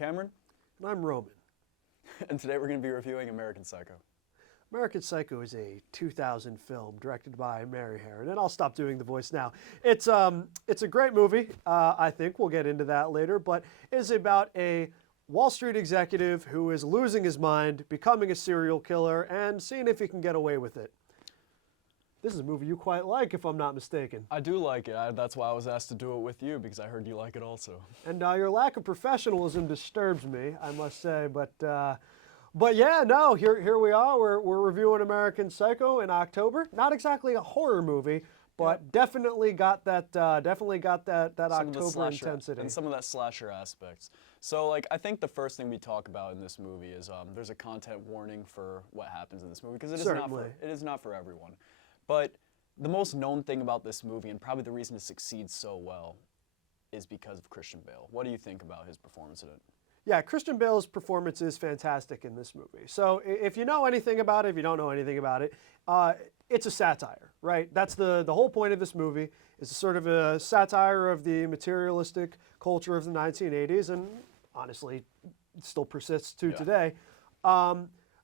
Cameron. And I'm Roman. And today we're going to be reviewing American Psycho. American Psycho is a 2000 film directed by Mary Herron, and I'll stop doing the voice now. It's a great movie. I think we'll get into that later, but it is about a Wall Street executive who is losing his mind, becoming a serial killer, and seeing if he can get away with it. This is a movie you quite like, if I'm not mistaken. I do like it. That's why I was asked to do it with you, because I heard you like it also. And your lack of professionalism disturbs me, I must say. But yeah, no, here we are. We're reviewing American Psycho in October. Not exactly a horror movie, but definitely got that October intensity and some of that slasher aspects. So like I think the first thing we talk about in this movie is there's a content warning for what happens in this movie, because it is not for everyone. But the most known thing about this movie, and probably the reason it succeeds so well, is because of Christian Bale. What do you think about his performance in it? Yeah, Christian Bale's performance is fantastic in this movie. So if you know anything about it, if you don't know anything about it, it's a satire, right? That's the whole point of this movie. It's a sort of a satire of the materialistic culture of the 1980s, and honestly, it still persists to today.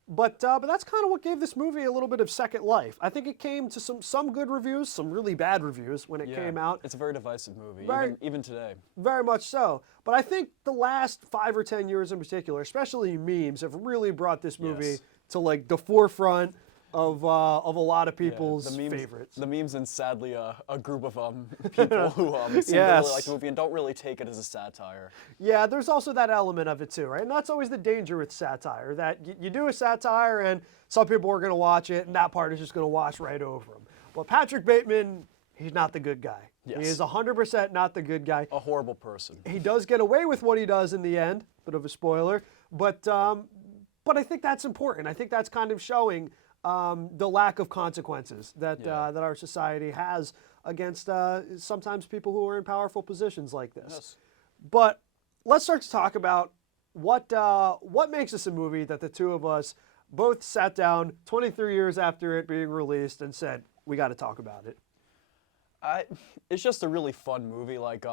But that's kind of what gave this movie a little bit of second life. I think it came to some good reviews, some really bad reviews when it came out. It's a very divisive movie, even today. Very much so. But I think the last 5 or 10 years in particular, especially memes, have really brought this movie to like the forefront of a lot of people's favorites. The memes, and sadly a group of people who seem to really like the movie and don't really take it as a satire. Yeah, there's also that element of it too, right? And that's always the danger with satire, that you do a satire and some people are going to watch it and that part is just going to wash right over them. But Patrick Bateman, he's not the good guy. Yes. He is 100% not the good guy. A horrible person. He does get away with what he does in the end, bit of a spoiler, but I think that's important. I think that's kind of showing the lack of consequences that our society has against sometimes people who are in powerful positions like this. Yes. But let's start to talk about what makes this a movie that the two of us both sat down 23 years after it being released and said, we got to talk about it. It's just a really fun movie. Like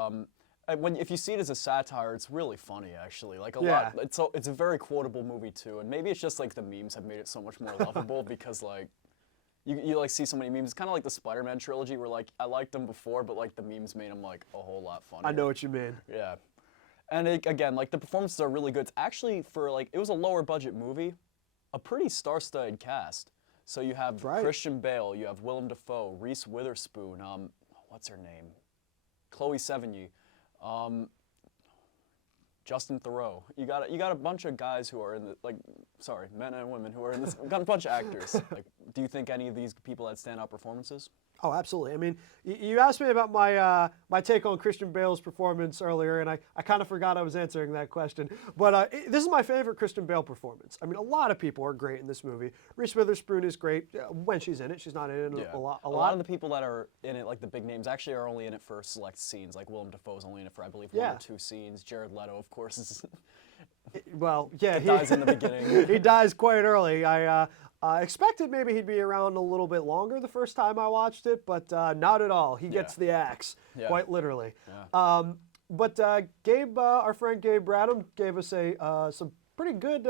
if you see it as a satire, it's really funny actually. Like a lot. It's a very quotable movie too, and maybe it's just like the memes have made it so much more lovable because like you like see so many memes. It's kind of like the Spider-Man trilogy where like I liked them before, but like the memes made them like a whole lot funnier. I know what you mean. Yeah, and again, like the performances are really good. It's actually for like it was a lower budget movie, a pretty star-studded cast. So you have Christian Bale, you have Willem Dafoe, Reese Witherspoon, what's her name, Chloe Sevigny. Justin Theroux. You got a bunch of guys who are in the men and women who are in this. Got a bunch of actors. Like, do you think any of these people had standout performances? Oh, absolutely. I mean, you asked me about my take on Christian Bale's performance earlier, and I kind of forgot I was answering that question. But this is my favorite Christian Bale performance. I mean, a lot of people are great in this movie. Reese Witherspoon is great when she's in it. She's not in it a lot. A lot of the people that are in it, like the big names, actually are only in it for select scenes. Like Willem Dafoe is only in it for, I believe, 1 or 2 scenes. Jared Leto, of course, is... Well, yeah, he dies in the beginning. He dies quite early. I expected maybe he'd be around a little bit longer the first time I watched it, but not at all. He gets the axe, quite literally. Yeah. But Gabe, our friend Gabe Bradham, gave us some pretty good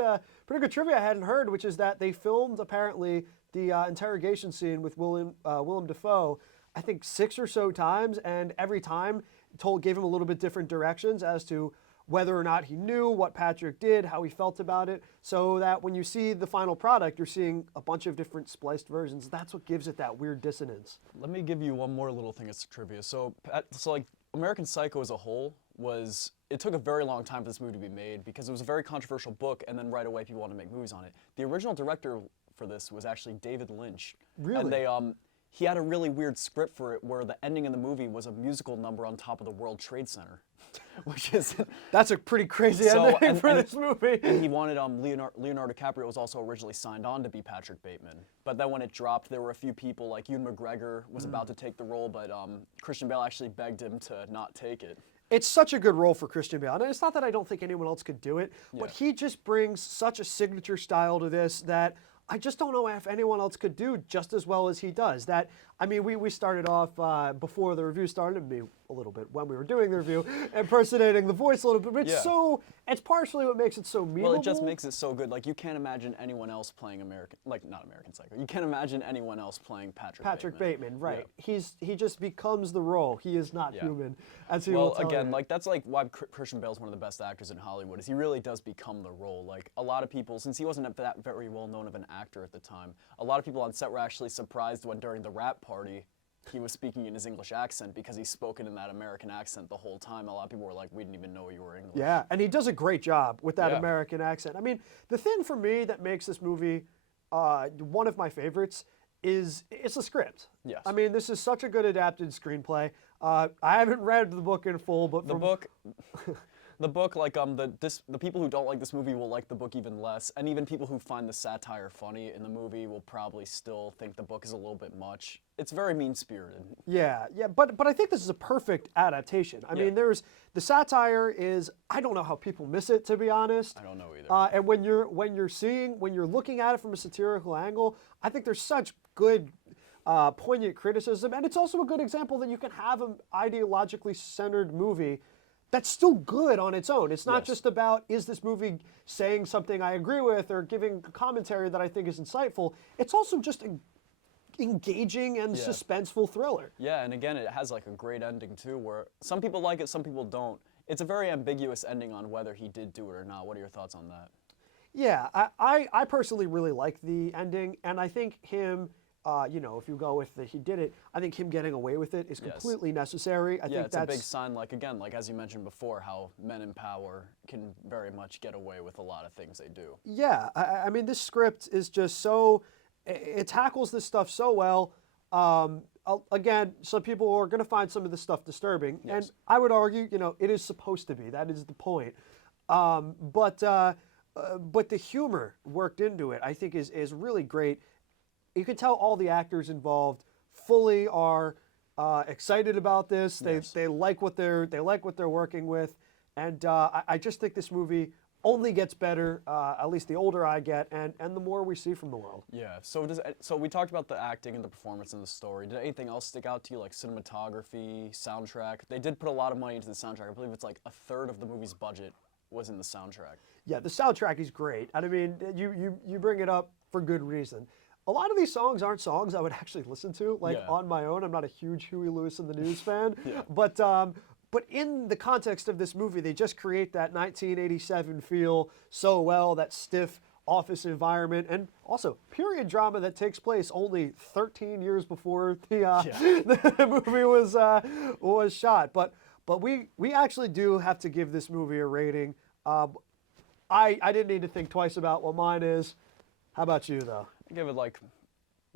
trivia I hadn't heard, which is that they filmed apparently the interrogation scene with Willem Dafoe, I think 6 or so times, and every time gave him a little bit different directions as to whether or not he knew what Patrick did, how he felt about it, so that when you see the final product, you're seeing a bunch of different spliced versions. That's what gives it that weird dissonance. Let me give you one more little thing as trivia. So like American Psycho as a whole it took a very long time for this movie to be made because it was a very controversial book, and then right away people wanted to make movies on it. The original director for this was actually David Lynch. Really? And he had a really weird script for it where the ending of the movie was a musical number on top of the World Trade Center. Which is... That's a pretty crazy ending for this movie. And he wanted... Leonardo DiCaprio was also originally signed on to be Patrick Bateman. But then when it dropped, there were a few people, like Ewan McGregor was about to take the role, but Christian Bale actually begged him to not take it. It's such a good role for Christian Bale. And it's not that I don't think anyone else could do it, but he just brings such a signature style to this that I just don't know if anyone else could do just as well as he does. That I mean, we started off before the review started, me a little bit when we were doing the review, impersonating the voice a little bit. But it's it's partially what makes it so memeable. Well, it just makes it so good. Like, you can't imagine anyone else playing not American Psycho. You can't imagine anyone else playing Patrick Bateman, right? Yeah. He just becomes the role. He is not human, as he will Well, tell again, you. like, that's like why Christian Bale's one of the best actors in Hollywood. Is he really does become the role. Like, a lot of people, since he wasn't that very well known of an actor at the time, a lot of people on set were actually surprised when during the rap party he was speaking in his English accent, because he's spoken in that American accent the whole time. A lot of people were like, we didn't even know you were English. Yeah, and he does a great job with that American accent. I mean, the thing for me that makes this movie one of my favorites is it's a script. Yes. I mean, this is such a good adapted screenplay. I haven't read the book in full, but The book, like, the people who don't like this movie will like the book even less, and even people who find the satire funny in the movie will probably still think the book is a little bit much. It's very mean-spirited. Yeah, but I think this is a perfect adaptation. I mean, the satire is, I don't know how people miss it, to be honest. I don't know either. And when you're looking at it from a satirical angle, I think there's such good poignant criticism, and it's also a good example that you can have an ideologically centered movie that's still good on its own. It's not just about, is this movie saying something I agree with or giving a commentary that I think is insightful. It's also just an engaging and suspenseful thriller. Yeah, and again, it has like a great ending too, where some people like it, some people don't. It's a very ambiguous ending on whether he did do it or not. What are your thoughts on that? Yeah, I personally really like the ending, and I think him, if you go with the he did it, I think him getting away with it is completely necessary. I think it's a big sign, like, again, like as you mentioned before, how men in power can very much get away with a lot of things they do. Yeah, I mean, this script is just so, it tackles this stuff so well. Again, some people are going to find some of this stuff disturbing, and I would argue, it is supposed to be. That is the point. But the humor worked into it, I think, is really great. You can tell all the actors involved fully are excited about this. They like what they're working with, and I just think this movie only gets better. At least the older I get, and the more we see from the world. Yeah. So we talked about the acting and the performance and the story. Did anything else stick out to you, like cinematography, soundtrack? They did put a lot of money into the soundtrack. I believe it's like a third of the movie's budget was in the soundtrack. Yeah, the soundtrack is great. And I mean, you bring it up for good reason. A lot of these songs aren't songs I would actually listen to, like on my own. I'm not a huge Huey Lewis and the News fan, but in the context of this movie, they just create that 1987 feel so well, that stiff office environment, and also period drama that takes place only 13 years before the movie was shot. But we actually do have to give this movie a rating. I didn't need to think twice about what mine is. How about you, though? I give it like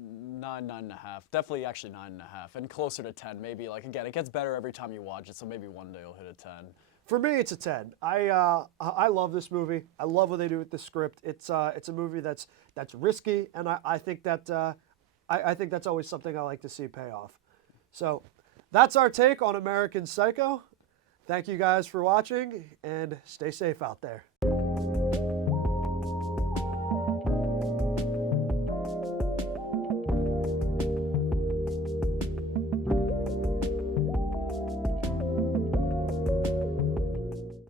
9.5. Definitely actually 9.5, and closer to 10. Maybe, like, again, it gets better every time you watch it, so maybe one day you'll hit a 10. For me, it's a 10. I love this movie. I love what they do with the script. It's a movie that's risky, and I think that I think that's always something I like to see pay off. So that's our take on American Psycho. Thank you guys for watching, and stay safe out there.